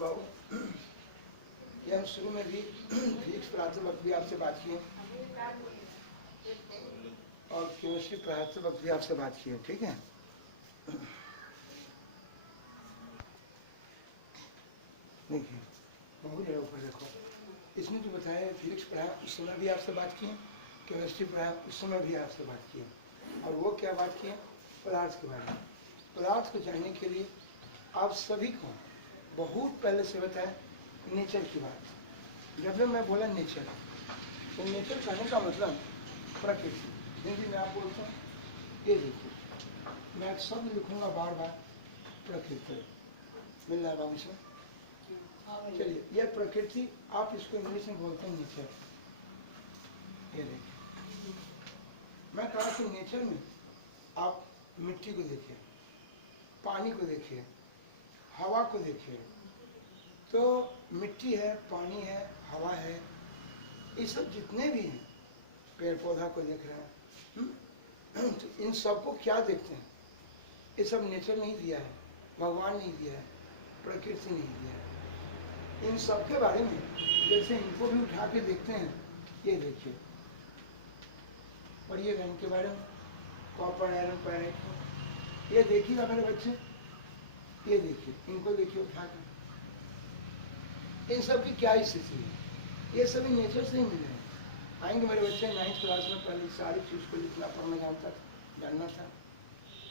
बाबू, ये हम शुरू में भी फिजिक्स पढ़ाते वक्त भी आपसे बात किए और केमिस्ट्री पढ़ाते वक्त भी आपसे बात किए, ठीक है। देखिए बहुत जगह ऊपर देखो, इसमें जो बताया फिजिक्स पढ़ाया उस समय भी आपसे बात किए, केमिस्ट्री पढ़ाया उस समय भी आपसे बात किए, और वो क्या बात किए, पदार्थ के बारे में। पदार्थ को जानने के लिए आप सभी को बहुत पहले से बताया नेचर की बात। जब भी मैं बोला नेचर, तो नेचर कहने का मतलब प्रकृति, हिंदी में आप बोलते हैं। ये देखिए मैं शब्द लिखूंगा बार बार, प्रकृति मिल रहा है से। चलिए यह प्रकृति, आप इसको इंग्लिश में बोलते हैं नेचर। ये देखिए मैं कहा कि नेचर में आप मिट्टी को देखिए, पानी को देखिए, हवा को देखिए। तो मिट्टी है, पानी है, हवा है, ये सब जितने भी हैं, पेड़ पौधा को देख रहे हैं, तो इन सबको क्या देखते हैं? ये सब नेचर नहीं दिया है, भगवान नहीं दिया है, प्रकृति नहीं दिया है। इन सब के बारे में जैसे इनको भी उठा के देखते हैं, ये देखिए पढ़िएगा इनके बारे में, कॉपर आयरन पैराइट, ये देखिएगा मेरे बच्चे, ये देखिए इनको देखिए उठा के, इन सब की क्या स्थिति है? ये सभी नेचर से ही मिले हैं। आएंगे मेरे बच्चे 9th क्लास में, पहले सारी चीज़ को लिखना पढ़ना जानना था,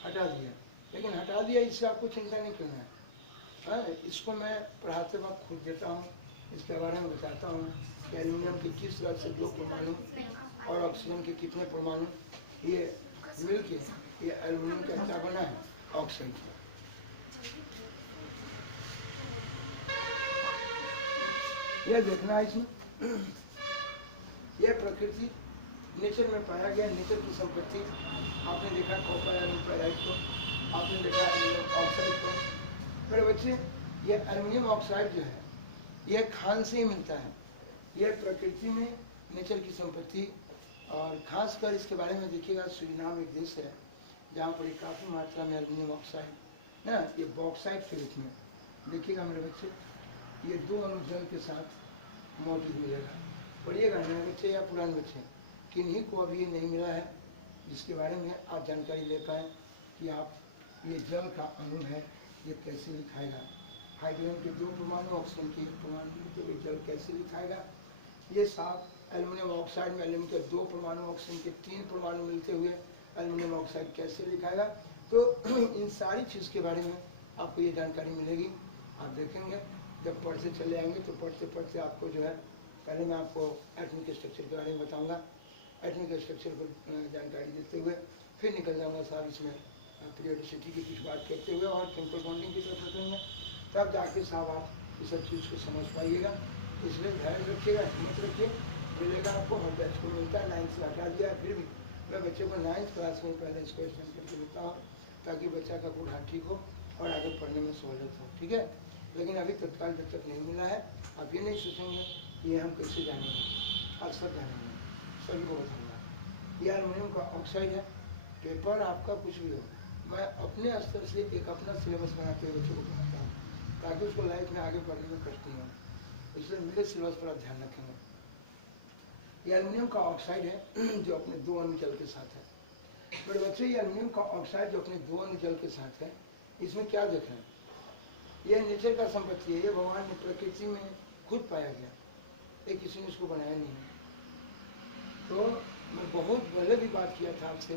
हटा दिया, लेकिन हटा दिया, इससे आपको चिंता नहीं करना है। इसको मैं पढ़ाते वक्त खुद देता हूँ, इसके बारे में बताता हूँ कि एल्यूमिनियम के किस तरह से 2 परमाणु और ऑक्सीजन के कितने परमाणु, ये मिल के ये एल्यूमिनियम का क्या बना है, ऑक्साइड। यह देखना है इसमें, यह प्रकृति नेचर में पाया गया, नेचर की संपत्ति। आपने देखा कॉपर आयरन पैराइट को, आपने देखा ऑक्साइड को। मेरे बच्चे ये एल्युमिनियम ऑक्साइड जो है, यह खान से ही मिलता है। यह प्रकृति में नेचर की संपत्ति, और खासकर इसके बारे में देखिएगा, सूरीनाम एक देश है जहाँ पर काफ़ी मात्रा में एल्युमिनियम ऑक्साइड ना, ये बॉक्साइड के रूप में देखिएगा मेरे बच्चे, ये 2 अणु जल के साथ मौजूद मिलेगा। पढ़िएगा नए बच्चे या पुराने बच्चे, किन्हीं को अभी नहीं मिला है जिसके बारे में आप जानकारी ले पाए कि आप ये जल का अणु है, ये कैसे लिखाएगा। हाइड्रोजन के 2 परमाणु, ऑक्सीजन के 1 परमाणु, तो ये जल कैसे लिखाएगा। ये साफ एल्युमिनियम ऑक्साइड में एल्युमिनियम के 2 परमाणु, ऑक्सीजन के 3 परमाणु मिलते हुए एल्युमिनियम ऑक्साइड कैसे लिखाएगा। तो इन सारी चीज़ के बारे में आपको ये जानकारी मिलेगी। आप देखेंगे जब पढ़ते चले आएंगे, तो पढ़ते पढ़ते आपको जो है, पहले मैं आपको एटॉमिक स्ट्रक्चर के बारे में बताऊँगा, एटॉमिक स्ट्रक्चर को जानकारी देते हुए फिर निकल जाऊँगा साहब इसमें पीरियोडिसिटी की कुछ बात करते हुए और सिंपल बॉन्डिंग की तरफ रखेंगे, तब जाके साहब आप इस सब चीज़ को समझ पाइएगा। इसलिए धैर्य रखिएगा, हिम्मत रखिए, मिलेगा आपको। हर बैच को मिलता है, 9th से हटा दिया, फिर भी मैं बच्चे को 9th क्लास में पहले इसको एक्सटेंड करके देता हूँ, ताकि बच्चा का पूरा ठीक हो और आगे पढ़ने में सहूलत हो, ठीक है। लेकिन अभी तत्काल जब तक नहीं मिला है, आप ये नहीं सोचेंगे कि ये हम कैसे जानेंगे, अक्सर जानेंगे, सभी को बताऊँगा। ये एल्युमिनियम का ऑक्साइड है। पेपर आपका कुछ भी हो, मैं अपने स्तर से एक अपना सिलेबस बनाते हुए बच्चों को पढ़ाता हूँ, ताकि उसको लाइफ में आगे पढ़ने में कष्ट नहीं हो। इसलिए मेरे सिलेबस पर आप ध्यान रखेंगे। ये एल्युमिनियम का ऑक्साइड है जो अपने 2 अणु जल के साथ है। मेरे बच्चे, ये एल्युमिनियम का ऑक्साइड जो अपने 2 अणु जल के साथ है, इसमें क्या देख रहे हैं, यह नेचर का संपत्ति है। ये भगवान ने प्रकृति में खुद पाया गया, ये किसी ने इसको बनाया नहीं है। तो मैं बहुत पहले भी बात किया था आपसे,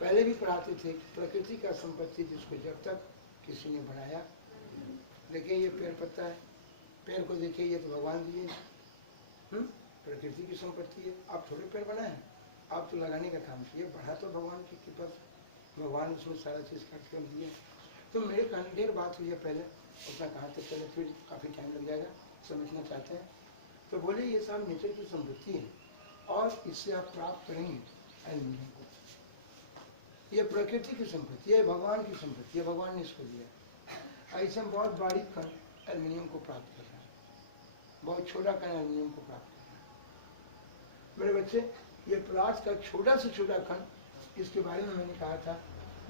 पहले भी पढ़ाते थे कि प्रकृति का संपत्ति जिसको जब तक किसी ने बनाया। देखिए ये पेड़ पत्ता है, पेड़ को देखिए, ये तो भगवान दिए, प्रकृति की संपत्ति है। आप थोड़े पेड़ बनाए हैं, आप तो लगाने का काम किए, बढ़ा तो भगवान की कृपा से, भगवान उसमें सारा चीज़ काट कर दिए। तो मेरे कहने ढेर बात हुई है पहले, उतना कहाँ तक चले, फिर काफ़ी टाइम लग जाएगा, समझना चाहते हैं तो बोले ये सब नेचर की संपत्ति है, और इससे आप प्राप्त करेंगे एल्युमिनियम को। ये प्रकृति की संपत्ति है, भगवान की संपत्ति है, भगवान ने इसको दिया। ऐसे हम बहुत बारीक कण एल्युमिनियम को प्राप्त कर रहे हैं, बहुत छोटा कण एल्युमिनियम को प्राप्त कर रहे हैं। मेरे बच्चे, ये पदार्थ का छोटा से छोटा कण, इसके बारे में मैंने कहा था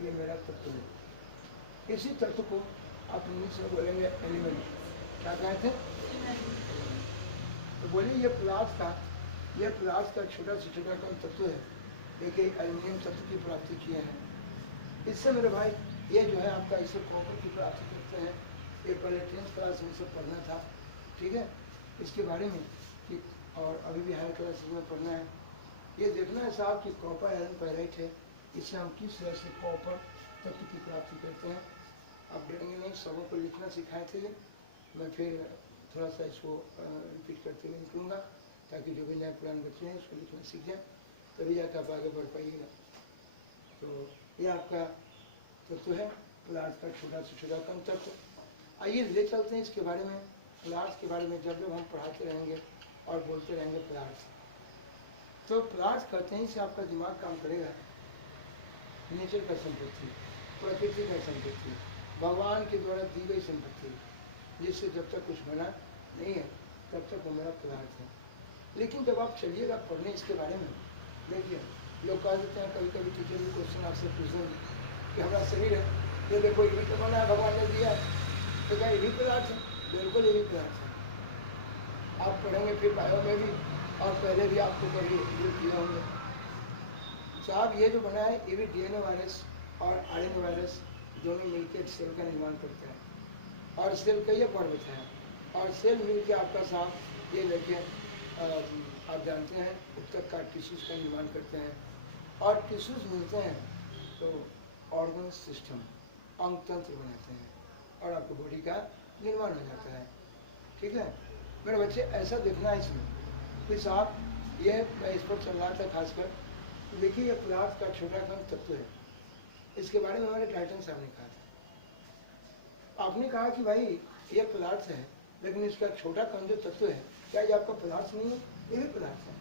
ये मेरा तत्व है। इसी तत्व को आप इंग्लिश में बोलेंगे एलिमेंट। क्या कहे थे? तो बोलिए ये पदार्थ का छोटा से छोटा कण तत्व है। देखिए एल्यूमिनियम तत्व की प्राप्ति किए हैं। इससे मेरे भाई ये जो है आपका इसे कॉपर की प्राप्ति करते हैं। ये पहले 10th क्लास में सब पढ़ना था, ठीक है, इसके बारे में कि, और अभी भी हायर क्लास में पढ़ना है। ये देखना है साहब कि कॉपर आयरन पैराइट है, इससे हम किस तरह से कॉपर तत्व की प्राप्ति करते हैं। आप डरेंगे नहीं, सबों को लिखना सिखाए थे ये, मैं फिर थोड़ा सा इसको रिपीट करते हुए निकलूँगा ताकि जो भी नए पुराने बच्चे हैं इसको लिखना सीख जाए, तभी जाकर आप आगे बढ़ पाइएगा। तो ये आपका तत्व है पदार्थ का छोटा से छोटा कण तत्व। आइए ले चलते हैं इसके बारे में, पदार्थ के बारे में जब जब हम पढ़ाते रहेंगे और बोलते रहेंगे पदार्थ, तो पदार्थ कहते हैं इससे आपका दिमाग काम करेगा। नेचर का संपत्ति, प्रकृति का संपत्ति, भगवान के द्वारा दी गई संपत्ति, जिससे जब तक कुछ बना नहीं है तब तक वो मेरा पदार्थ है। लेकिन जब आप चलिएगा पढ़ने इसके बारे में, देखिए लोग कह देते हैं, कभी कभी टीचर भी क्वेश्चन आपसे पूछते हैं कि हमारा शरीर है, ये देखो ये भी तो बना है, भगवान ने दिया है, तो क्या ये भी पदार्थ है? बिल्कुल ये भी पदार्थ है। आप पढ़ेंगे फिर बायो में भी, और पहले भी आपको कभी ये किए होंगे साहब। ये जो बना है ये भी डीएनए वायरस और आरएनए वायरस दोनों मिलकर सेल का निर्माण करता है, और सेल का ये पर्व है, और सेल मिलकर आपका साहब ये देखिए आप जानते हैं उत्तक का टिश्यूज का निर्माण करते हैं, और टिश्यूज मिलते हैं तो ऑर्गन सिस्टम अंग तंत्र बनाते हैं, और आपको बॉडी का निर्माण हो जाता है। ठीक है मेरे बच्चे, ऐसा देखना है इसमें कि साहब ये मैं इस पर चल रहा था खासकर, देखिए ये पदार्थ का छोटा कण तत्व है। इसके बारे में हमारे डाल्टन साहब ने कहा था। आपने कहा कि भाई ये पदार्थ है, लेकिन इसका छोटा कण जो तत्व है, क्या ये आपका पदार्थ नहीं है? ये भी पदार्थ है।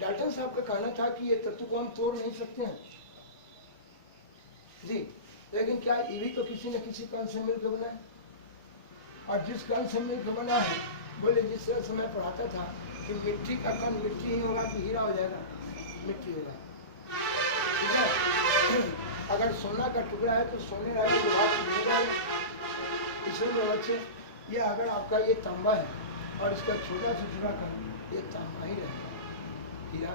डाल्टन साहब का कहना था कि ये तत्व को हम तोड़ नहीं सकते हैं जी, लेकिन क्या ये भी तो किसी न किसी कण से मिलकर बना है, और जिस कण से मिलकर बना है, बोले जिस तरह से मैं पढ़ाता था कि मिट्टी का कण मिट्टी ही होगा कि हीरा हो जाएगा? मिट्टी होगा, ठीक है। अगर सोना का टुकड़ा है तो सोने वाले विभाग इसलिए बच्चे ये अगर आपका ये तांबा है और इसका छोटा से छोटा कण, ये तांबा ही रहेगा, हीरा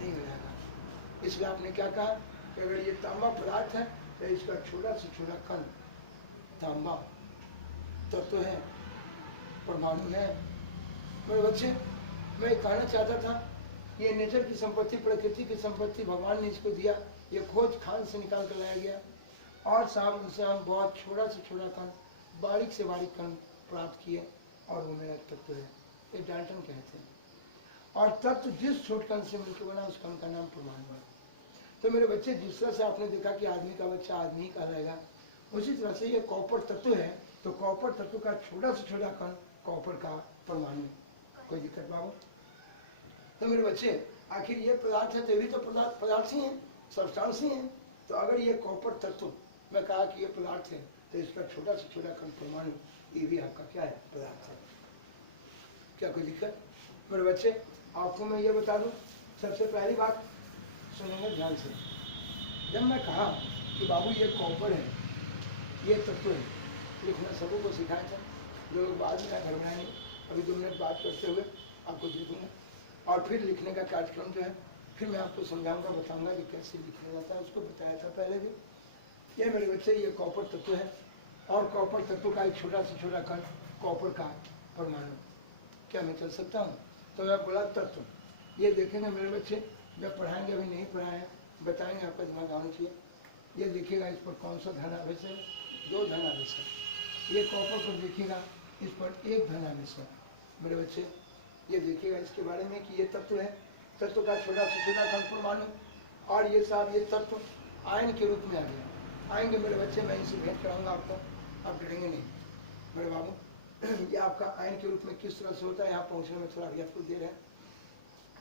नहीं हो जाएगा। इसलिए आपने क्या कहा कि अगर ये तांबा पदार्थ है तो इसका छोटा से छोटा कण तांबा तत्व है, परमाणु है। मेरे बच्चे मैं कहना चाहता था, ये नेचर की संपत्ति, प्रकृति की संपत्ति, भगवान ने इसको दिया, ये खोज खान से निकाल कर लाया गया, और साहब उनसे हम बहुत छोटा से छोटा कण, बारीक से बारीक कण प्राप्त किए, और वो मेरा तत्व है। ये डाल्टन कहते हैं, और तत्व जिस छोट कण से मिलकर बना उस कण का नाम परमाणु है। तो मेरे बच्चे, जिस तरह से आपने देखा कि आदमी का बच्चा आदमी कहलाएगा, उसी तरह से ये कॉपर तत्व है, तो कॉपर तत्व का छोटा से छोटा कण कॉपर का परमाणु। कोई दिक्कत बाबू? तो मेरे बच्चे, आखिर ये पदार्थ है तो ये भी तो पदार्थ ही है, सब्सटेंस ही है। तो अगर ये कॉपर तत्व मैं कहा कि ये पदार्थ है, तो इसका छोटा से छोटा कण परमाणु, ये भी आपका क्या है? पदार्थ है। क्या कोई दिक्कत? मेरे बच्चे आपको मैं ये बता दूं, सबसे पहली बात सुनेंगे ध्यान से। जब मैं कहा कि बाबू ये कॉपर है, ये तत्व है, लिखना सबों को सिखाया था। जो लोग बाद में घबराएंगे, अभी 2 मिनट बात करते हुए आपको दे दूँगा, और फिर लिखने का कार्यक्रम जो है फिर मैं आपको समझाऊंगा, बताऊंगा कि कैसे लिखा जाता है। उसको बताया था पहले भी। ये मेरे बच्चे ये कॉपर तत्व है, और कॉपर तत्व का एक छोटा से छोटा कण कॉपर का परमाणु। क्या मैं चल सकता हूँ? तो मैं बोला तत्व, ये देखेंगे मेरे बच्चे, जब पढ़ाएंगे, अभी नहीं पढ़ाएं, बताएंगे, आपका दिमाग आना चाहिए। ये देखिएगा इस पर कौन सा धनावेश है, 2 धनावेश है। ये कॉपर पर देखिएगा, इस पर 1 धनावेश है। मेरे बच्चे ये देखिएगा इसके बारे में कि ये तत्व है, तत्व का छोटा से छोटा कण परमाणु, और ये साहब ये तत्व आयन के रूप में आ गया। आएंगे मेरे बच्चे, मैं इसे भेंट कराऊंगा आपको, आप डरेंगे नहीं मेरे बाबू। ये आपका आयन के रूप में किस तरह से होता है, यहाँ पहुँचने में थोड़ा अभी आपको देर है,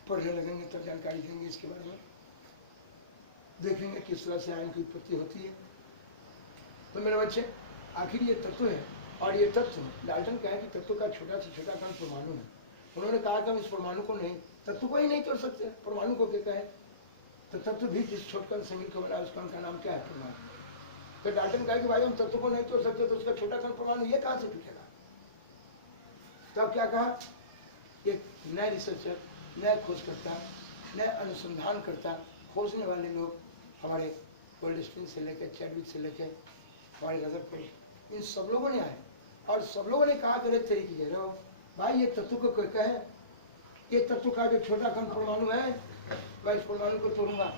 पढ़ने लगेंगे तब जानकारी देंगे इसके बारे में, देखेंगे किस तरह से आयन की उत्पत्ति होती है। तो मेरे बच्चे, आखिर ये तत्व है, और ये तत्व डाल्टन कहा कि तत्व का छोटा से छोटा कण परमाणु है। उन्होंने कहा कि हम इस परमाणु को नहीं, तत्व को ही नहीं तोड़ सकते, परमाणु को क्या कहे? तो तत्व भी जिस छोट कण से मिलकर बना उस कण का नाम क्या है? परमाणु। तो डाल्टन कहा कि भाई हम तत्व को नहीं तोड़ सकते तो उसका छोटा कण परमाणु ये कहां से टूटेगा? तब क्या कहा, एक नए रिसर्चर, नए खोजकर्ता, नए अनुसंधान करता, खोजने वाले लोग हमारे गोल्डस्टीन से लेकर चैडविक से लेकर हमारे रदरफोर्ड, इन सब लोगों ने आए और सब लोगों ने कहा गलत तरीके कह रहे हो भाई, ये तत्व को कोई कहे, ये तत्व का जो छोटा कण परमाणु है मैं इस परमाणु को तोड़ूंगा,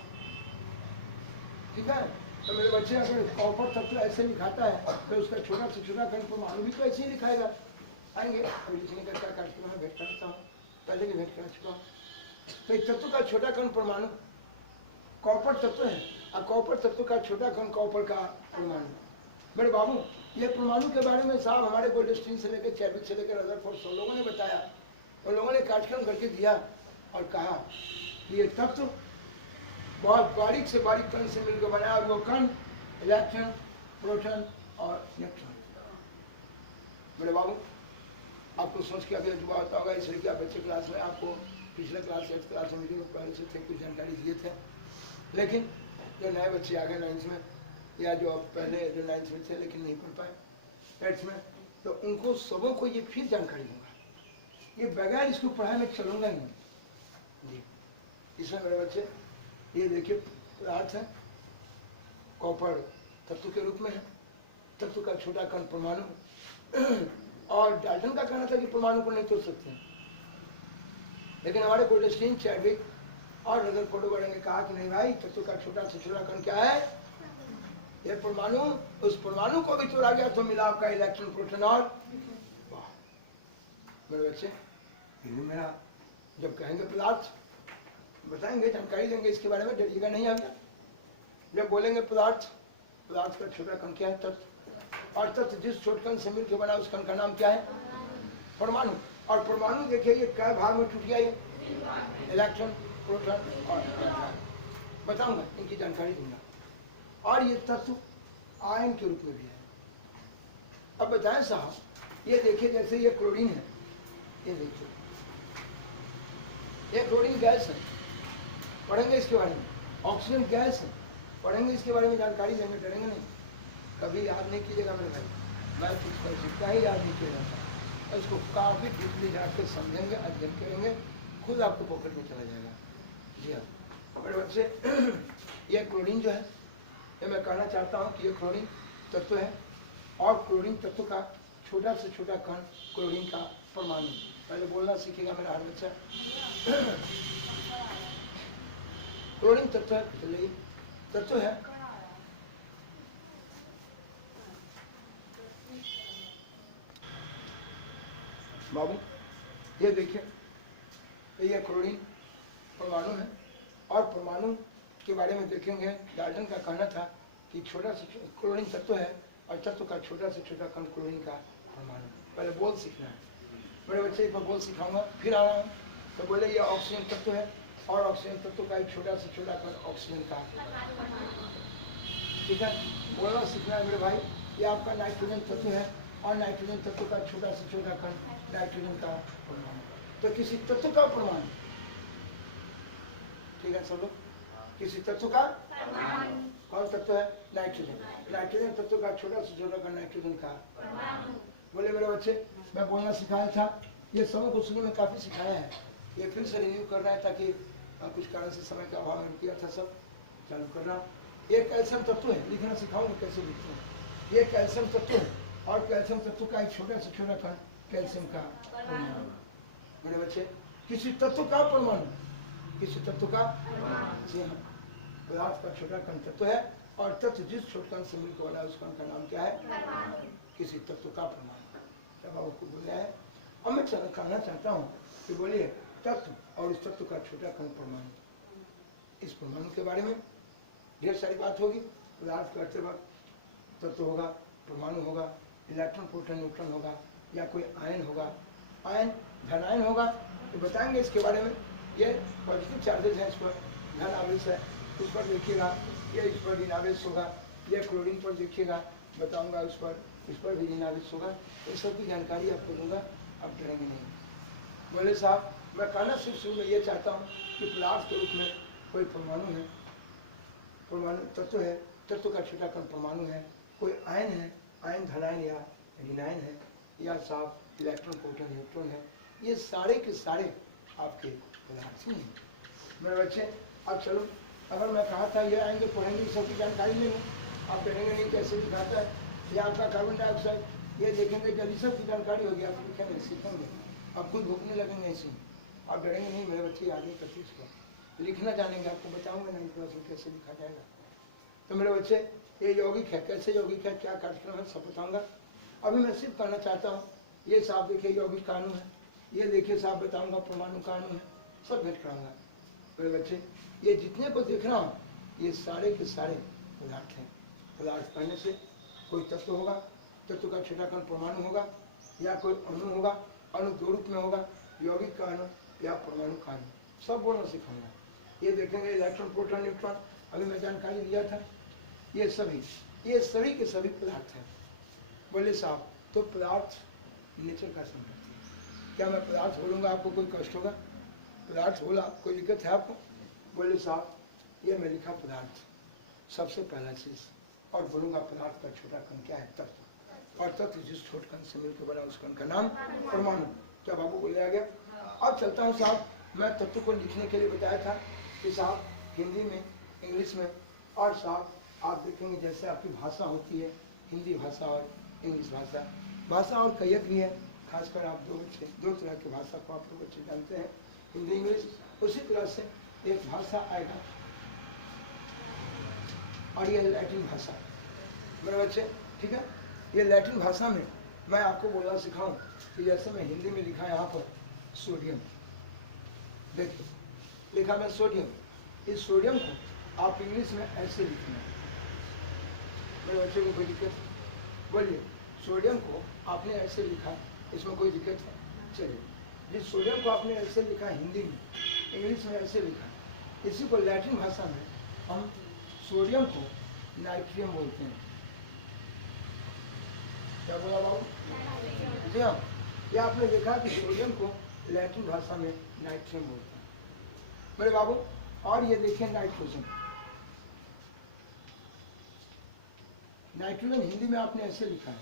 ठीक है? तो मेरे बच्चे अगर कॉपर तत्व ऐसे लिखाता है तो उसका छोटा से छोटा कण परमाणु भी तो ऐसे ही लिखाएगा। आएंगे अभी लिखने का क्या कार्यक्रम है, भेंट करता हूँ, पहले भी भेंट कर चुका हूँ। तो इस तत्व का छोटा कण परमाणु कॉपर तत्व है और कॉपर तत्व का छोटा कण कॉपर का परमाणु। मेरे बाबू, ये परमाणु के बारे में साहब हमारे गोल्डस्टीन से लेकर चैडविक से लेकर रदरफोर्ड सब लोगों ने बताया, उन लोगों ने कार्यक्रम करके दिया और कहा कि ये तत्व बहुत बारीक से बारीक कण से मिलकर बनाया और वो कण इलेक्ट्रॉन, प्रोटॉन और न्यूट्रॉन। मेरे बाबू, आपको सोच के अभी अजुबा होता होगा, इसलिए कि आप बच्चे क्लास में आपको पिछले क्लास 8th क्लास में जो पहले से थे कुछ जानकारी दिए थे, लेकिन जो नए बच्चे आ गए 9th में या जो पहले जो 9th में थे लेकिन नहीं पढ़ पाए 8th में, तो उनको सबों को ये फिर जानकारी दूंगा, ये बगैर इसको पढ़ाई में चलूंगा ही नहीं जी। इसमें मेरे बच्चे ये देखिए पदार्थ है, कॉपर तत्व के रूप में है, तत्व का छोटा कण परमाणु और डाल्टन का कहना था कि परमाणु को नहीं तोड़ सकते, लेकिन हमारे गोल्डस्टीन, चैडविक और रदरफोर्ड वगैरह ने कहा कि नहीं भाई, तत्व का छोटा से छोटा कण क्या है, ये परमाणु, उस परमाणु को भी तोड़ा गया तो मिला आपका इलेक्ट्रॉन, प्रोटॉन और वाह। मेरे बच्चे मेरा जब कहेंगे पदार्थ बताएंगे, जानकारी देंगे इसके बारे में, डरिएगा नहीं आगे। जब बोलेंगे पदार्थ, पदार्थ का छोटा कण क्या है, तत्व, और तत्व जिस छोटे कण से मिलकर बना उस कण का नाम क्या है, परमाणु। और परमाणु देखिए ये कै भाग में टूट गया, ये इलेक्ट्रॉन, प्रोटॉन और न्यूट्रॉन, बताऊंगा, इनकी जानकारी दूंगा। और ये तत्व आयन के रूप में भी है। अब बताएं साहब, ये देखिए जैसे ये क्लोरीन है, ये देखिए ये क्लोरीन गैस है, पढ़ेंगे इसके बारे में। ऑक्सीजन गैस है, पढ़ेंगे इसके बारे में, जानकारी देंगे, डरेंगे नहीं। कभी याद नहीं कीजिएगा मेरे भाई, मैं कुछ जितना ही याद नहीं किया जाता, इसको काफ़ी डीपली जाकर समझेंगे, अध्ययन करेंगे, खुद आपको पॉकेट में चला जाएगा। जी हाँ मेरे बच्चे, ये क्लोरीन जो है, ये मैं कहना चाहता हूँ कि ये क्लोरीन तत्व है और क्लोरीन तत्व का छोटा से छोटा कण क्लोरीन का परमाणु। पहले बोलना सीखेगा मेरा हर बच्चा। क्लोरीन तत्व है, चलिए तत्व है, बाबू ये देखिए, ये क्लोरीन परमाणु है और परमाणु के बारे में देखेंगे। डाल्टन का कहना था कि छोटा से क्लोरीन तत्व है और तत्व का छोटा से छोटा कण क्लोरीन का परमाणु। पहले बोल सीखना है मेरे बच्चे, एक बार बोल सिखाऊंगा, फिर आ रहा हूँ। तो बोले ये ऑक्सीजन तत्व है और ऑक्सीजन तत्व का एक छोटा से छोटा कण ऑक्सीजन का, ठीक है, बोलना सीखना है मेरे भाई। ये आपका नाइट्रोजन तत्व है और नाइट्रोजन तत्व का छोटा से छोटा कण नाइट्रोजन का परमाणु। तो किसी तत्व का परमाणु, ठीक है सब लोग, किसी तत्व का कौन तत्व है, नाइट्रोजन। नाइट्रोजन तत्व का छोटा से छोटा कण नाइट्रोजन का। बोले मेरे बच्चे, मैं बोलना सिखाया था, ये सबों को शुरू में काफी सिखाया है, ये फिर से रिव्यू करना है ताकि कुछ कारण से समय का अभाव में किया था, सब चालू करना। ये कैल्शियम तत्व है, लिखना सिखाऊंगा कैसे लिखते हैं। ये कैल्शियम तत्व है और कैल्शियम तत्व का एक छोटा से छोटा कण कैल्शियम का परमाणु। मेरे बच्चे, किसी तत्व का परमाणु, किसी तत्व का, जी हाँ, पदार्थ का छोटा कण तत्व है और तत्व जिस छोटे कण से मिलकर बना उस कण का नाम क्या है, किसी तत्व का परमाणु। जब आपको बोला है, अब मैं कहना चाहता हूँ कि बोलिए तत्व और इस तत्व का छोटा कण परमाणु, इस परमाणु के बारे में ढेर सारी बात होगी। पदार्थ करते वक्त तत्व होगा, परमाणु होगा, इलेक्ट्रॉन, प्रोटॉन, न्यूट्रॉन होगा या कोई आयन होगा, आयन धन आयन होगा, तो बताएंगे इसके बारे में। ये पॉजिटिव चार्जेज है, इस पर धन आवेश है, उस पर देखिएगा। ये इस पर ऋण आवेश होगा, ये क्लोरीन पर देखिएगा, बताऊंगा उस पर भी ऋण आवेश होगा। इस सब की जानकारी आपको दूंगा, आप डरेंगे नहीं। बोले साहब, मैं कहना सिर्फ शुरू में ये चाहता हूँ कि पदार्थ के रूप में कोई परमाणु है, परमाणु तत्व है, तत्व का छोटा कण परमाणु है कोई आयन है, आयन धनायन या ऋणायन है, या साफ इलेक्ट्रॉन प्रोटॉन न्यूट्रॉन है, ये सारे के सारे आपके पदार्थ ही हैं मेरे बच्चे। अब चलो, अगर मैं कहा था ये आएंगे पढ़ेंगे सबकी जानकारी लेंगे, आप कहेंगे नहीं कैसे दिखाता है, ये आपका कार्बन डाइऑक्साइड, ये देखेंगे जल्दी सबकी जानकारी होगी, आप लिखेंगे सीखेंगे, आप खुद भूखने लगेंगे ऐसे ही, आप डरेंगे नहीं मेरे बच्चे याद नहीं करते इसको, लिखना जानेंगे, आपको बताऊंगा नहीं क्लास में कैसे लिखा जाएगा। तो मेरे बच्चे ये यौगिक है, कैसे यौगिक है, क्या कार्यक्रम है, सब बताऊंगा। अभी मैं सिर्फ कहना चाहता हूँ, ये साहब देखिए यौगिक कानून है, ये देखिए साहब बताऊंगा परमाणु कानून है, सब भेंट कराऊंगा मेरे बच्चे। ये जितने को देख रहा हूँ ये सारे के सारे पदार्थ हैं। पदार्थ पढ़ने से कोई तत्व होगा, तत्व का छोटा कण परमाणु होगा, या कोई अणु होगा, अणु दो रूप में होगा, यौगिक का अणु या परमाणु का अणु, सब बोलना सिखाऊंगा। ये देखेंगे इलेक्ट्रॉन प्रोटॉन न्यूट्रॉन, अभी मैं जानकारी दिया था, ये सभी के सभी पदार्थ हैं। बोले साहब तो पदार्थ नेचर का संपत्ति है, क्या मैं पदार्थ बोलूँगा आपको कोई कष्ट होगा? पदार्थ बोला कोई दिक्कत है आपको? बोले साहब ये मैं लिखा पदार्थ सबसे पहला चीज, और बोलूँगा पदार्थ का छोटा कण क्या है? तत्व, और तत्व जिस छोटे कण से मिलकर बना उस कण का नाम परमाणु। क्या बाबू को ले आ गया? अब चलता हूँ साहब, मैं तत्व को लिखने के लिए बताया था कि साहब हिंदी में, इंग्लिश में, और साहब आप देखेंगे जैसे आपकी भाषा होती है, हिंदी भाषा और इंग्लिश भाषा, भाषा और कयक भी है, खासकर आप दो तरह की भाषा को आप लोग अच्छे जानते हैं, हिंदी इंग्लिश। उसी तरह से एक भाषा आएगा और ये लैटिन भाषा मेरे बच्चे, ठीक है। ये लैटिन भाषा में मैं आपको बोलना सिखाऊं कि जैसे मैं हिंदी में लिखा यहाँ पर सोडियम, देखिए लिखा मैं सोडियम, इस सोडियम को आप इंग्लिश में ऐसे लिखना है मेरे बच्चे को, कोई दिक्कत? बोलिए, सोडियम को आपने ऐसे लिखा, इसमें कोई दिक्कत है? चलिए, जिस सोडियम को आपने ऐसे लिखा हिंदी में, इंग्लिश में ऐसे लिखा, इसी को लैटिन भाषा में हम सोडियम को नाइट्रियम बोलते हैं। क्या बोला बाबू? जी हाँ, ये आपने देखा कि सोडियम को लैटिन भाषा में नाइट्रियम बोलते हैं मेरे बाबू। और ये देखिए नाइट्रोजन, नाइट्रोजन हिंदी में आपने ऐसे लिखा है,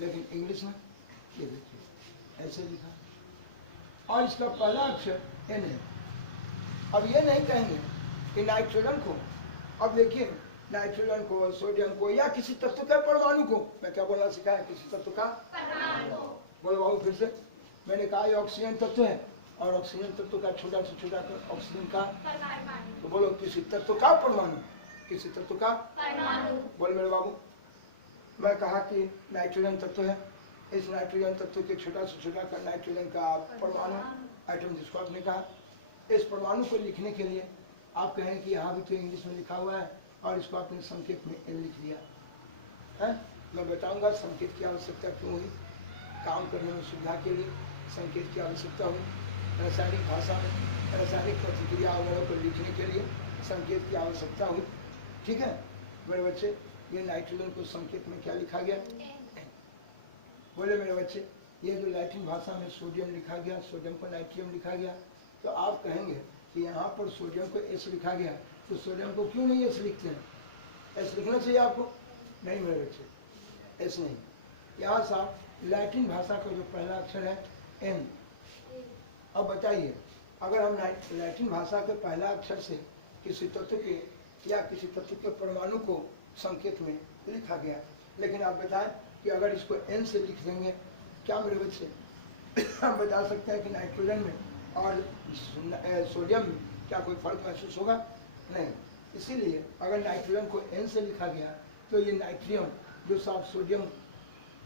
लेकिन इंग्लिश में ये देखिए ऐसे लिखा है, और इसका पहला अक्षर एन है। अब ये नहीं कहेंगे कि नाइट्रोजन को, अब देखिए नाइट्रोजन को, सोडियम को, या किसी तत्व के परमाणु को, मैं क्या बोलना सिखाया? किसी तत्व का परमाणु। बोलो बाबू फिर से, मैंने कहा ये ऑक्सीजन तत्व है, और ऑक्सीजन तत्व का छोटा से छोटा ऑक्सीजन का परमाणु, तो बोलो किसी तत्व का परमाणु, किसी तत्व का परमाणु। बोल मेरे बाबू, मैं कहा कि नाइट्रोजन तत्व है, इस नाइट्रोजन तत्व के छोटा से छोटा का नाइट्रोजन का परमाणु आइटम जिसको आपने कहा, इस परमाणु को लिखने के लिए आप कहें कि यहाँ भी तो इंग्लिश में लिखा हुआ है और इसको आपने संकेत में एन लिख दिया है। मैं बताऊंगा संकेत की आवश्यकता क्यों हुई, काम करने में सुविधा के लिए संकेत की आवश्यकता हुई, रासायनिक भाषा में रासायनिक प्रतिक्रिया वगैरह को लिखने के लिए संकेत की आवश्यकता हुई, ठीक है मेरे बच्चे। ये नाइट्रोजन को संकेत में क्या लिखा गया? बोले मेरे बच्चे, ये जो लैटिन भाषा में सोडियम लिखा गया, सोडियम को नाइट्रियम लिखा गया, तो आप कहेंगे कि यहाँ पर सोडियम को एस लिखा गया, तो सोडियम को क्यों नहीं एस लिखते हैं? एस लिखना चाहिए आपको? नहीं मेरे बच्चे, एस नहीं। यहाँ साहब लैटिन भाषा का जो पहला अक्षर है एन। अब बताइए, अगर हम लैटिन भाषा के पहला अक्षर से किसी तत्व के या किसी तत्व के परमाणु को संकेत में लिखा गया, लेकिन आप बताएं कि अगर इसको एन से लिख देंगे, क्या मेरे बच्चे हम बता सकते हैं कि नाइट्रोजन में और सोडियम में क्या कोई फर्क महसूस होगा? नहीं। इसीलिए अगर नाइट्रोजन को एन से लिखा गया तो ये नाइट्रियम जो साहब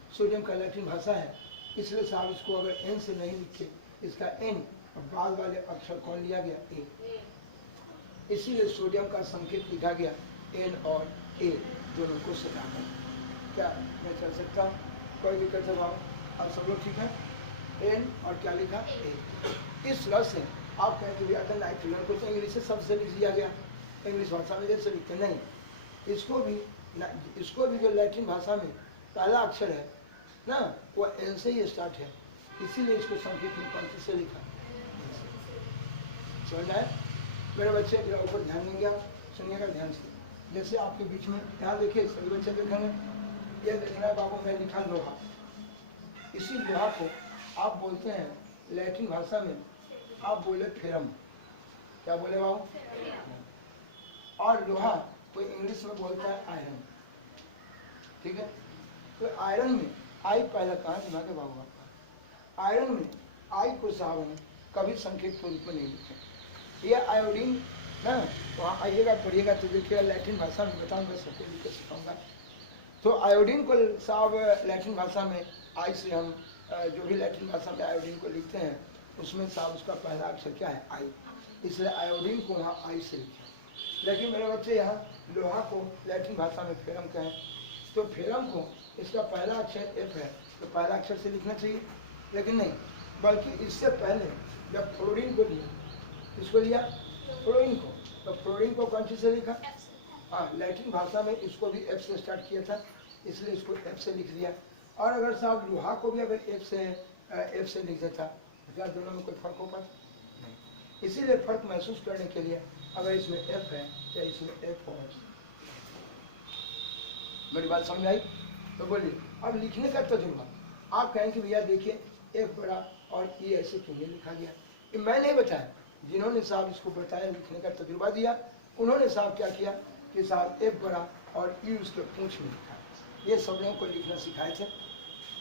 सोडियम का लैटिन भाषा है, इसलिए साहब इसको अगर एन से नहीं लिखे, इसका एन और बाद वाले अक्षर कौन लिया गया? ए। इसीलिए सोडियम का संकेत लिखा गया एन और ए दोनों को सटाकर। क्या मैं चल सकता हूँ? कोई दिक्कत है बाबू? आप सब लोग ठीक है? एन और क्या लिखा? ए। इस तरह से आप कहें कि अगर नाइट्रोजन को तो इंग्लिश से सबसे लिख दिया गया, इंग्लिश भाषा में जैसे लिखते नहीं, इसको भी जो लैटिन भाषा में पहला अक्षर है ना, वो एन से ही स्टार्ट है, इसीलिए इसको संकेत में पंक्ति से लिखा। समझ आए मेरे बच्चे? मेरा ऊपर ध्यान देंगे आप, सुनिएगा ध्यान से। जैसे आपके बीच में यहाँ देखिए, सभी बच्चे देखेंगे ये देखना है बाबू, मैं लिखा लोहा। इसी लोहा को आप बोलते हैं लैटिन भाषा में, आप बोले फेरम। क्या बोले बाबू? और लोहा कोई इंग्लिश में बोलता है आयरन। ठीक है, तो आयरन में आई पहला कहाँ दिमाग है बाबू आपका? आयरन में आई को साहब ने कभी संकेत के रूप में नहीं लिखे। ये आयोडीन ना, वहाँ आइएगा पढ़िएगा तो देखिएगा, लैटिन भाषा में बताऊँगा, सबको लिख के सिखाऊंगा। तो आयोडीन को साहब लैटिन भाषा में आई से हम जो भी लैटिन भाषा में आयोडीन को लिखते हैं उसमें साहब उसका पहला अक्षर क्या है? आई। इसलिए आयोडीन को वहाँ आई से लिखे। लेकिन मेरे बच्चे यहाँ लोहा को लैटिन भाषा में फेरम कहें, तो फेरम को इसका पहला अक्षर एफ है तो पहला अक्षर से लिखना चाहिए, लेकिन नहीं, बल्कि इससे पहले जब फ्लोरीन को लिया, इसको लिया फ्लोरीन को, तो फ्लोरीन को कौन सी से लिखा? हाँ, लैटिन भाषा में इसको भी एफ से स्टार्ट किया था, इसलिए इसको एफ से लिख दिया। और अगर साहब लोहा को भी अगर एफ से लिख देता तो क्या दोनों में कोई फर्क हो पाता? नहीं। इसीलिए फर्क महसूस करने के लिए अगर इसमें एफ है या इसमें एफ हो। मेरी बात समझ आई? तो बोलिए अब लिखने का तजुर्बा। आप कहें कि भैया देखिए एफ बड़ा और ई ऐसे क्यों नहीं लिखा गया? ये मैं नहीं बताया, जिन्होंने साहब इसको बताया, लिखने का तजुर्बा दिया, उन्होंने साहब क्या किया कि साहब एफ बड़ा और ई उसके पूंछ में लिखा। ये सब लोगों को लिखना सिखाए थे।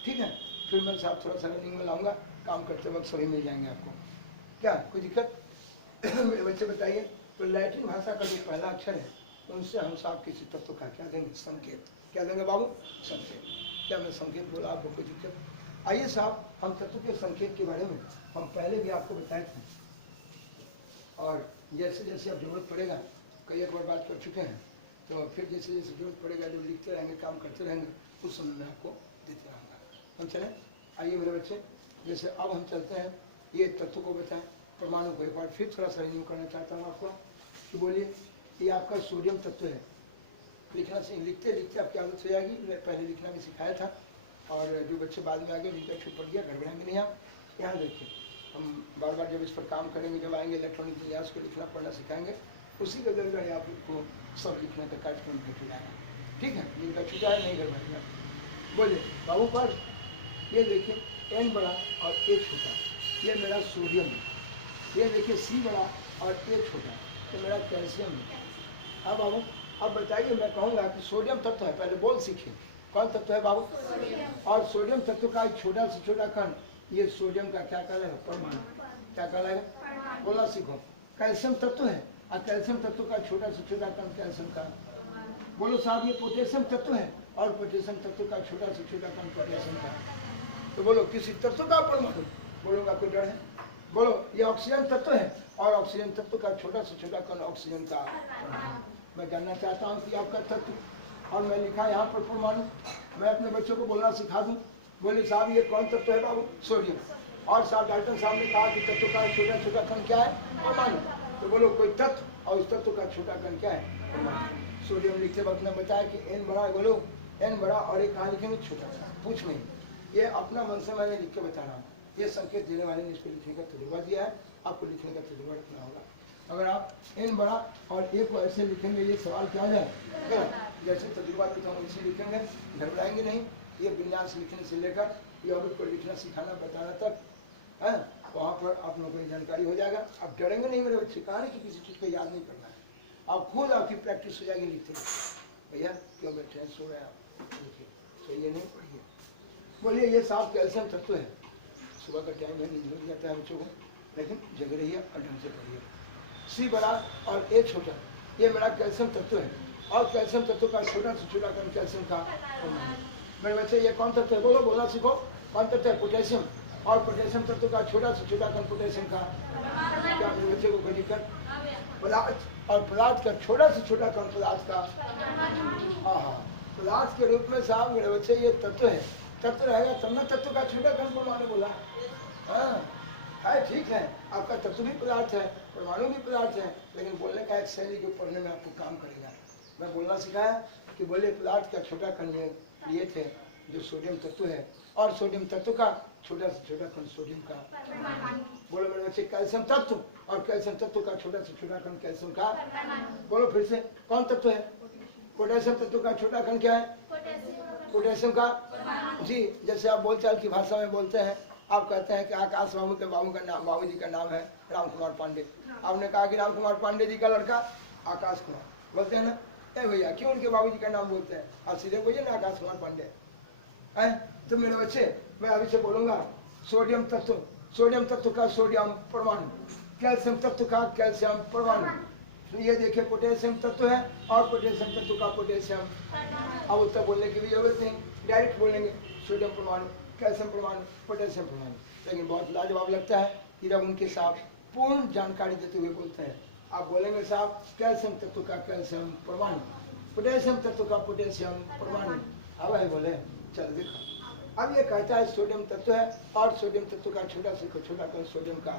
ठीक है, फिर मैं साहब थोड़ा सा रनिंग में लाऊंगा, काम करते वक्त सभी मिल जाएंगे आपको। क्या कोई दिक्कत? मेरे बच्चे बताइए, तो लैटिन भाषा का जो पहला अक्षर है उनसे हम साहब किसी तत्व का क्या देंगे? संकेत। क्या देंगे बाबू? संकेत। क्या मैं संकेत बोला? आपको कोई दिक्कत? आइए साहब, हम तत्व के संकेत के बारे में हम पहले भी आपको बताए थे, और जैसे जैसे अब जरूरत पड़ेगा, कई एक बार बात कर चुके हैं, तो फिर जैसे जैसे जरूरत पड़ेगा जो लिखते रहेंगे, काम करते रहेंगे, उस समय में आपको देते रहूँगा। हम चलें? आइए मेरे बच्चे, जैसे अब हम चलते हैं, ये तत्व को बताएं, परमाणु को एक बार फिर थोड़ा सा रिव्यू करना चाहता हूँ आपको कि बोलिए, ये आपका सोडियम तत्व है। लिखना से लिखते लिखते आपकी आदत हो जाएगी। मैं पहले लिखना भी सिखाया था, और जो बच्चे बाद में आगे जिनका छूट पड़ गया, गड़बड़ाएंगे नहीं। आप ध्यान रखिए, हम बार बार जब इस पर काम करेंगे, जब आएंगे इलेक्ट्रॉनिक इतिहास को लिखना पढ़ना सिखाएंगे, उसी के दरमियान आपको सब लिखने का कार्यक्रम भेज जाएगा। ठीक है, जिनका छूटा है नहीं गड़बड़ाएगा। बोलिए बाबू पर ये देखिए एन बड़ा और ए छोटा, ये मेरा सोडियम है। ये देखिए सी बड़ा और ए छोटा, ये मेरा कैल्शियम है। हाँ बाबू, अब बताइए, मैं कहूँगा कि सोडियम तत्व है, पहले बोल सीखिए कौन तत्व है बाबू? और सोडियम तत्व का एक छोटा से छोटा कण, ये सोडियम का क्या कहलाएगा? परमाणु। क्या कहलाएगा? बोला सीखो। कैल्शियम तत्व है, और कैल्शियम तत्व का छोटा से छोटा कण कैल्शियम का। बोलो साहब, ये पोटेशियम तत्व है, और पोटेशियम तत्व का छोटा से छोटा कण पोटेशियम का। तो बोलो किसी तत्व का परमाणु, बोलोगा कोई डर है? बोलो ये ऑक्सीजन तत्व है, और ऑक्सीजन तत्व का छोटा से छोटा कण ऑक्सीजन का परमाणु। मैं जानना चाहता हूँ कि आपका तत्व, और मैं लिखा यहाँ पर परमाणु। मैं अपने बच्चों को बोलना सिखा दूँ। बोले साहब ये कौन तत्व है बाबू? सोडियम। और साहब डॉक्टर साहब ने कहा कि तत्व का छोटा छोटा कण क्या है? परमाणु। तो बोलो कोई तत्व और उस तत्व का छोटा कण क्या है? परमाणु। सोडियम लिखते वक्त ने बताया कि एन बड़ा, बोलो एन बड़ा, और एक कहाँ लिखेंगे? छोटा सा, पूछ नहीं। ये अपना मन से मैंने लिख के बता रहा हूँ। ये संकेत देने वाले ने इसको लिखने का तजुर्बा दिया है, आपको लिखने का तजुर्बा रखना होगा। अगर आप एन बड़ा और ए को ऐसे लिखेंगे, ये सवाल क्या हो जाए? जैसे तजुर्बा देता हूँ इसे लिखेंगे, घबराएंगे नहीं। ये विन्यास लिखने से लेकर यौगिक को लिखना सिखाना बताना तक है, वहाँ पर आप लोगों को जानकारी हो जाएगा। आप डरेंगे नहीं मेरे बच्चे, कहा कि किसी चीज़ को याद नहीं करना है, आप खुद आपकी प्रैक्टिस हो जाएगी लिखते भैया क्यों बैठे हैं, सो रहे हैं आप, लिखिए। तो ये नहीं पढ़िए। बोलिए ये साफ कैल्शियम तत्व है। सुबह का टाइम है, नींद लग जाता है बच्चों को, लेकिन जग रही है और ढंग से पढ़िए। सी बड़ा और ए छोटा, ये मेरा कैल्शियम तत्व है, और कैल्शियम तत्व का छोटा से छोटा कण कैल्शियम का। मेरे बच्चे ये कौन तत्व है? बोलो, बोलना सीखो। कौन तत्व है? पोटेशियम। और पोटेशियम तत्व का छोटा से छोटा कण पोटेशियम का। क्या मेरे बच्चे को कोई दिक्कत? पदार्थ, और पदार्थ का छोटा से छोटा कण पदार्थ का। हाँ, पदार्थ के रूप में साहब मेरे बच्चे ये तत्व है। तत्व रहेगा तब ना तत्व का छोटा कण परमाणु बोला। हाँ है, ठीक है, आपका तत्व भी पदार्थ है, परमाणु भी पदार्थ है, लेकिन बोलने का एक शैली को पढ़ने में आपको काम करेगा। मैं बोलना सिखाया कि बोले पदार्थ का छोटा कण ये थे जो सोडियम तत्व है, और सोडियम तत्व का छोटा से छोटा कण सोडियम का। बोलो मेरे बच्चे कैल्शियम तत्व, और कैल्शियम तत्व का छोटा से छोटा कण कैल्शियम का। बोलो फिर से, कौन तत्व है? पोटेशियम तत्व का छोटा कण क्या है? पोटेशियम का जी, जैसे आप बोलचाल की भाषा में बोलते हैं, आप कहते हैं कि आकाश बाबू के बाबू जी का नाम है राम कुमार पांडे। आपने कहा कि राम कुमार पांडे जी का लड़का आकाश कुमार, बोलते हैं ना, ए भैया क्यों उनके बाबू जी का नाम बोलते हैं? आप सीधे बोलिए ना आकाश कुमार पांडे है। तो मेरे बच्चे, मैं अभी से बोलूंगा सोडियम तत्व का सोडियम परमाणु, कैल्शियम तत्व का कैल्शियम परमाणु। तो ये देखिए पोटेशियम तत्व है और पोटेशियम तत्व का पोटेशियम। अब उत्तर बोलने की भी जरूरत नहीं, डायरेक्ट बोलेंगे सोडियम परमाणु, कैल्शियम परमाणु, पोटेशियम परमाणु। लेकिन बहुत लाजवाब लगता है कि जब उनके साथ पूर्ण जानकारी देते हुए बोलते हैं। आप बोलेंगे साहब कैल्शियम तत्व का कैल्शियम परमाणु, पोटेशियम तत्व का पोटेशियम परमाणु। अब है बोले, चल देखो, अब ये कहता है सोडियम तत्व है और सोडियम तत्व का छोटा से छोटा कर सोडियम का।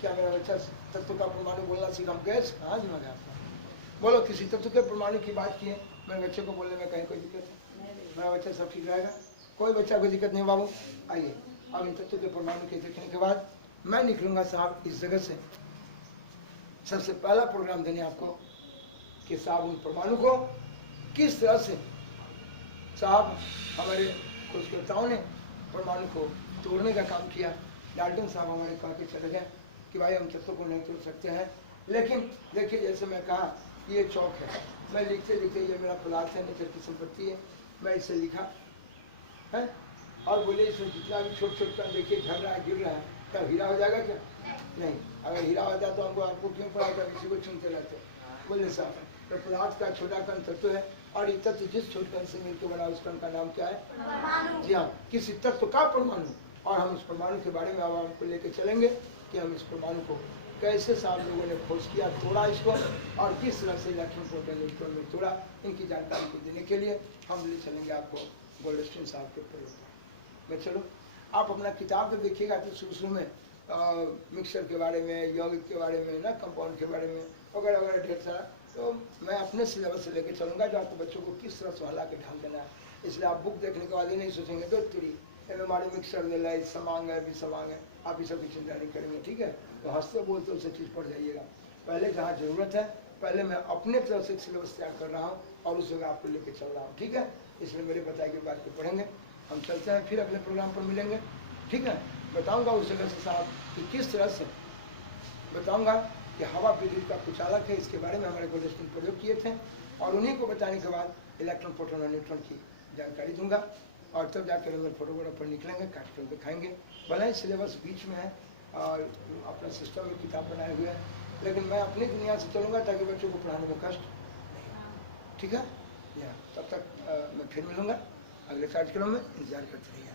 क्या मेरा बच्चा तत्व का परमाणु बोलना सीखा? गैस कहाँ जी मजा आपका? बोलो किसी तत्व के परमाणु की बात की है, मेरे बच्चे को बोलने में कहीं कोई दिक्कत है? मेरा बच्चा सब ठीक रहेगा, कोई बच्चा कोई दिक्कत नहीं बाबू। आइए अब इन तत्व के परमाणु के देखने के बाद मैं निकलूंगा साहब इस जगह से। सबसे पहला प्रोग्राम देने आपको कि साहब उन परमाणु को किस तरह से साहब हमारे खोजकर्ताओं ने परमाणु को तोड़ने का काम किया। डाल्टन साहब हमारे कहा के चले गए कि भाई हम तत्वों को नहीं तोड़ सकते हैं, लेकिन देखिए जैसे मैं कहा ये चौक है, मैं लिखते लिखते ये मेरा प्लाट है, नेचर की संपत्ति है, मैं इसे लिखा है और बोले इसमें जितना भी छोट छोट कण देखिए झड़ रहा है गिर रहा है, क्या हीरा हो जाएगा क्या? नहीं, अगर हीरा होता तो हमको आपको क्यों पड़ा था किसी को चुनते रहते? बोले साहब तो प्लाट का छोटा कण तत्व है और ये तत्व जिस छोटे कण से मिलकर बना उस कण का नाम क्या है? परमाणु। जी हाँ, किसी तत्व का परमाणु। और हम इस परमाणु के बारे में अब आपको लेके चलेंगे कि हम इस परमाणु को कैसे साहब लोगों ने खोज किया, तोड़ा इसको, और किस तरह से लक्ष्मणपुर में तोड़ा, इनकी जानकारी को देने के लिए हम ले चलेंगे आपको गोल्डस्टीन साहब के प्रयोग में। चलो आप अपना किताब तो देखिएगा तो शुरू में मिक्सर के बारे में, यौगिक के बारे में, ना कंपाउंड के बारे में वगैरह वगैरह ढेर सारा, तो मैं अपने सिलेबस से लेकर चलूँगा जो आपको बच्चों को किस तरह से हला के ढाल देना है। इसलिए आप बुक देखने के बाद ये नहीं सोचेंगे दो तुरी हमारे मिक्सर दे लाई समांग है भी समांग है, आप इस सब की चिंता नहीं करेंगे, ठीक है? तो हंसते बोलते उससे चीज़ पढ़ जाइएगा। पहले जहाँ ज़रूरत है पहले मैं अपने तरफ से सिलेबस तैयार कर रहा हूँ और उस जगह आपको लेके चल रहा हूँ, ठीक है? इसलिए मेरे बताए के बात को पढ़ेंगे, हम चलते हैं, फिर अगले प्रोग्राम पर मिलेंगे, ठीक है? बताऊँगा उस जगह से साहब कि किस तरह से बताऊँगा कि हवा विद्युत का कुचालक है, इसके बारे में हमारे गोल्डस्टीन प्रयोग किए थे और उन्हीं को बताने के बाद इलेक्ट्रॉन प्रोटॉन और न्यूट्रॉन की जानकारी दूंगा और तब जाकर हम फोटोग्राफर निकलेंगे, काट दिखाएंगे। भले ही सिलेबस बीच में है और अपना सिस्टम में किताब बनाए हुए हैं, लेकिन मैं अपनी दुनिया से चलूँगा ताकि बच्चों को पढ़ाने में कष्ट नहीं, ठीक है? या तब तक मैं फिर मिलूँगा अगले कार्यक्रम में, इंतजार करते रहिए।